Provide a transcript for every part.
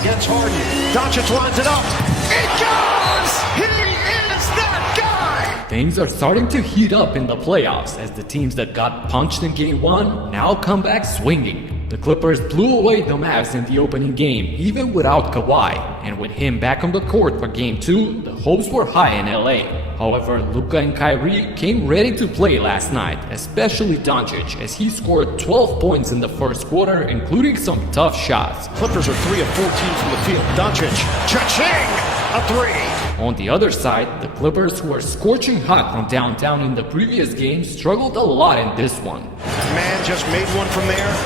against Harden. Doncic lines it up. It goes! He is that guy! Things are starting to heat up in the playoffs as the teams that got punched in Game 1 now come back swinging. The Clippers blew away the Mavs in the opening game, even without Kawhi, and with him back on the court for Game 2, the hopes were high in LA. However, Luka and Kyrie came ready to play last night, especially Doncic, as he scored 12 points in the first quarter, including some tough shots. Clippers are 3 of 14 from the field. Doncic, cha-ching! A three! On the other side, the Clippers, who were scorching hot from downtown in the previous game, struggled a lot in this one. Man just made one from there.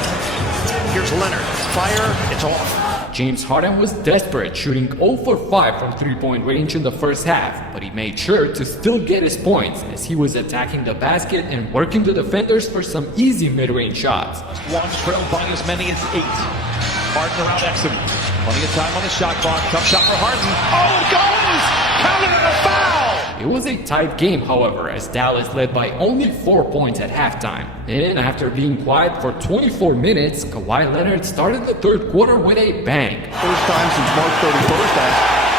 Here's Leonard. Fire, it's off. James Harden was desperate, shooting 0 for 5 from three-point range in the first half, but he made sure to still get his points as he was attacking the basket and working the defenders for some easy mid-range shots. One trailed by as many as 8. Harden around Exum. Plenty of time on the shot clock. Tough shot for Harden. Oh, it goes! Counted and a foul! It was a tight game, however, as Dallas led by only 4 points at halftime. And after being quiet for 24 minutes, Kawhi Leonard started the third quarter with a bang. First time since March 31st that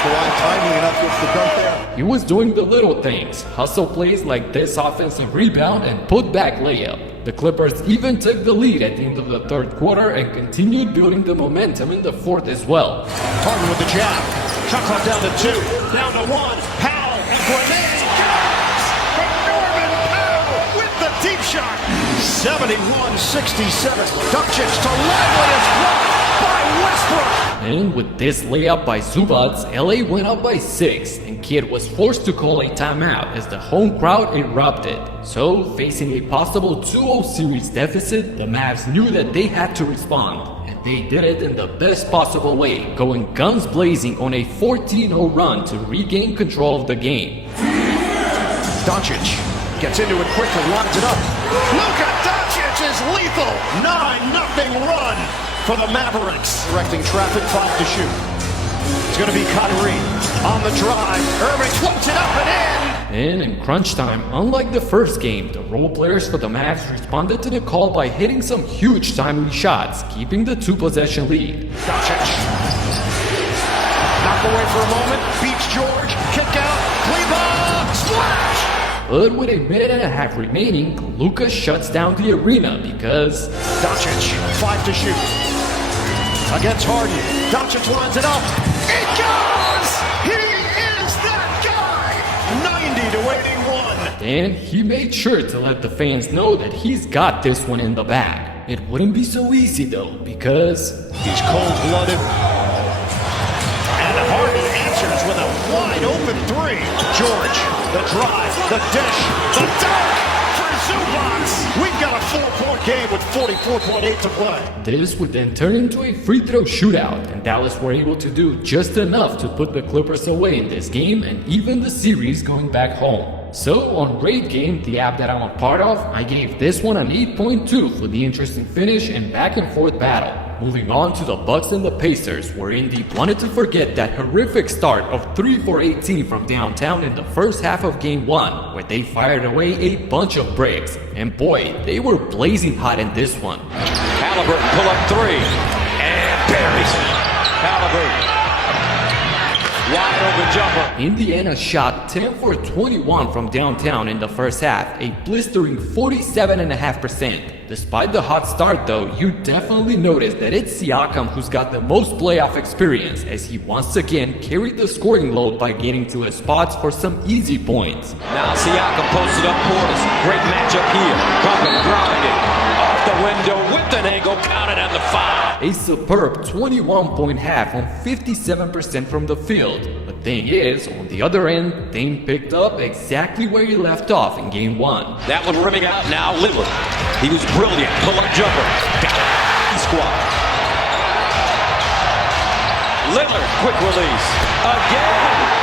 Kawhi timely enough gets the dunk there. He was doing the little things, hustle plays like this offensive rebound and put back layup. The Clippers even took the lead at the end of the third quarter and continued building the momentum in the fourth as well. Harden with the jab. Shot clock down to 2. Down to 1. Powell and Grenade goes! From Norman Powell with the deep shot. 71-67. Doncic to Lively is blocked by Westbrook. And with this layup by Zubats, LA went up by 6, and Kidd was forced to call a timeout as the home crowd erupted. So, facing a possible 2-0 series deficit, the Mavs knew that they had to respond, and they did it in the best possible way, going guns blazing on a 14-0 run to regain control of the game. Doncic gets into it quickly, lines it up. Luka Doncic is lethal. 9-0 run for the Mavericks. Directing traffic, 5 to shoot. It's going to be Kyrie on the drive. Irving floats it up and in. And in crunch time, unlike the first game, the role players for the Mavs responded to the call by hitting some huge timely shots, keeping the 2-possession lead. Doncic. Knocked away for a moment. Beats George. Kick out. Kleba. Splash. But with a minute and a half remaining, Luka shuts down the arena because Doncic, 5 to shoot. Against Harden. Doncic lines it up. It goes! He is that guy! 90-81. and he made sure to let the fans know that he's got this one in the bag. It wouldn't be so easy though, because he's cold-blooded. And Harden answers with a wide-open three. George, the drive, the dish, the dunk for Zubats. We've got a 4-point game with 44.8 to play. this would then turn into a free throw shootout, and Dallas were able to do just enough to put the Clippers away in this game and even the series going back home. So on Rate Game, the app that I'm a part of, I gave this one an 8.2 for the interesting finish and back and forth battle. Moving on to the Bucks and the Pacers, where Indy wanted to forget that horrific start of 3 for 18 from downtown in the first half of Game 1, where they fired away a bunch of breaks. And boy, they were blazing hot in this one. Halliburton pull up 3 and buries it. Halliburton. Wide open jumper. Indiana shot 10 for 21 from downtown in the first half, a blistering 47.5%. Despite the hot start though, you definitely notice that it's Siakam who's got the most playoff experience, as he once again carried the scoring load by getting to his spots for some easy points. Now Siakam posted up Portis. Great matchup here. Bumping, grinding. Off the window with an angle, counted on the foul. A superb 21-point half on 57% from the field. The thing is, on the other end, Dame picked up exactly where he left off in Game 1. That one rimming out now, Lillard. He was brilliant. Pull-up jumper. Got it. Squad. Lillard, quick release. Again.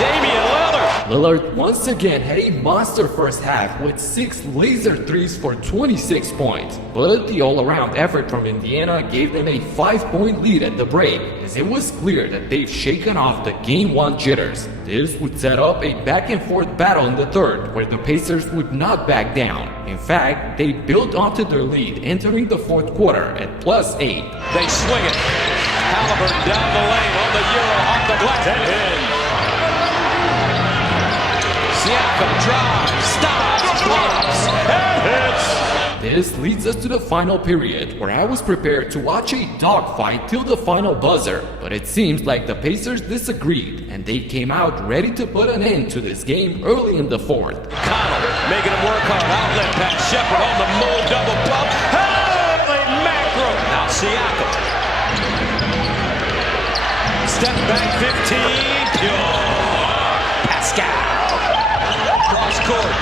Damian Lillard. Lillard once again had a monster first half with 6 laser threes for 26 points. But the all-around effort from Indiana gave them a 5-point lead at the break, as it was clear that they've shaken off the Game 1 jitters. This would set up a back-and-forth battle in the third, where the Pacers would not back down. In fact, they built onto their lead entering the fourth quarter at +8. They swing it. Halliburton down the lane. Euro off the glass and in. Siakam drives, stops, blocks, and hits. This leads us to the final period, where I was prepared to watch a dogfight till the final buzzer, but it seems like the Pacers disagreed, and they came out ready to put an end to this game early in the fourth. Connell making him work hard. Outlet pass. Shepherd on the move. Double pump. Holy mackerel. Now Siakam. Step back 15. Pure. Pascal. Cross court.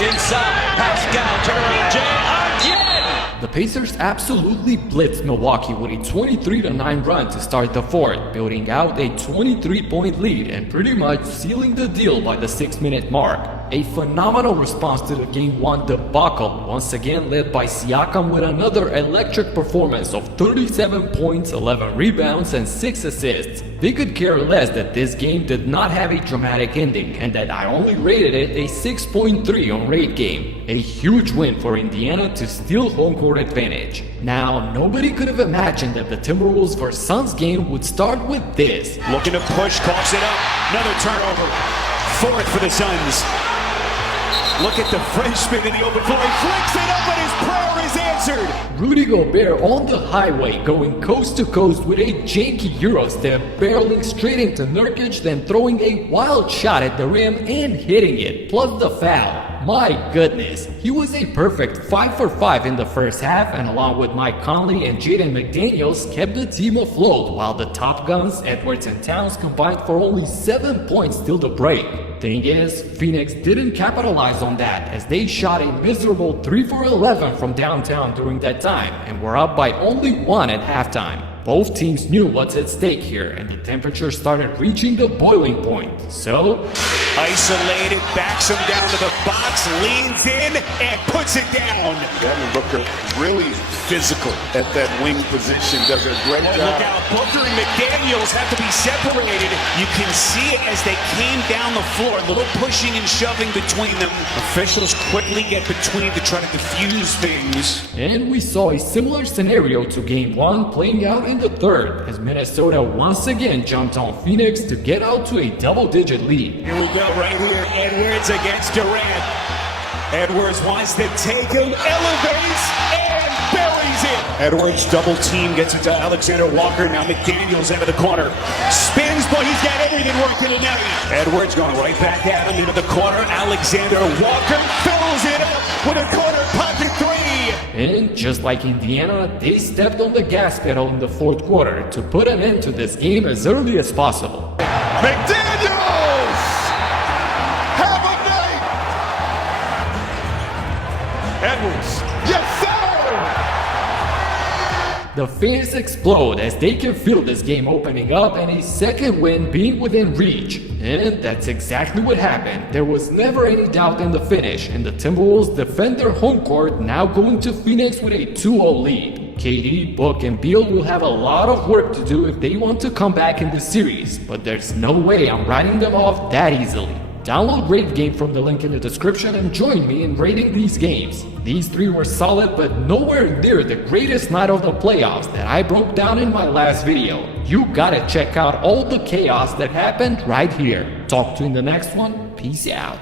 Inside. Pascal. Turnaround Jay. Again. The Pacers absolutely blitzed Milwaukee with a 23-9 run to start the fourth, building out a 23-point lead and pretty much sealing the deal by the 6-minute mark. A phenomenal response to the Game 1 debacle, once again led by Siakam with another electric performance of 37 points, 11 rebounds, and 6 assists. They could care less that this game did not have a dramatic ending and that I only rated it a 6.3 on Rate Game. A huge win for Indiana to steal home court advantage. Now, nobody could have imagined that the Timberwolves vs Suns game would start with this. Looking to push, coughs it up. Another turnover. Fourth for the Suns. Look at the French spin in the open floor. He flicks it up and his prayer is answered. Rudy Gobert on the highway going coast to coast with a janky Euro step, barreling straight into Nurkic, then throwing a wild shot at the rim and hitting it, plus the foul. My goodness, he was a perfect 5 for 5 in the first half, and along with Mike Conley and Jaden McDaniels kept the team afloat, while the top guns, Edwards and Towns, combined for only 7 points till the break. Thing is, Phoenix didn't capitalize on that, as they shot a miserable 3 for 11 from downtown during that time, and were up by only 1 at halftime. Both teams knew what's at stake here, and the temperature started reaching the boiling point. So, isolated, backs him down to the box, leans in, and puts it down. Devin Booker really physical at that wing position. Does a great job. Look out, Booker and McDaniels have to be separated. You can see it as they came down the floor. A little pushing and shoving between them. Officials quickly get between to try to diffuse things. and we saw a similar scenario to Game 1 playing out in the third, as Minnesota once again jumped on Phoenix to get out to a double-digit lead. Here we go, right here. Edwards against Durant. Edwards wants to take him, elevates, and buries it. Edwards double team, gets it to Alexander Walker. Now McDaniels out of the corner. Spins, but he's got everything working tonight. Edwards going right back at him into the corner. Alexander Walker fills it up with a corner pocket three. And just like Indiana, they stepped on the gas pedal in the fourth quarter to put an end to this game as early as possible. McDaniels! Have a night! Edwards. Yes, sir! The fans explode as they can feel this game opening up and a second win being within reach. And that's exactly what happened. There was never any doubt in the finish, and the Timberwolves defend their home court, now going to Phoenix with a 2-0 lead. KD, Book, and Beal will have a lot of work to do if they want to come back in the series, but there's no way I'm writing them off that easily. Download Rate Game from the link in the description and join me in rating these games. These three were solid, but nowhere near the greatest night of the playoffs that I broke down in my last video. You gotta check out all the chaos that happened right here. Talk to you in the next one. Peace out.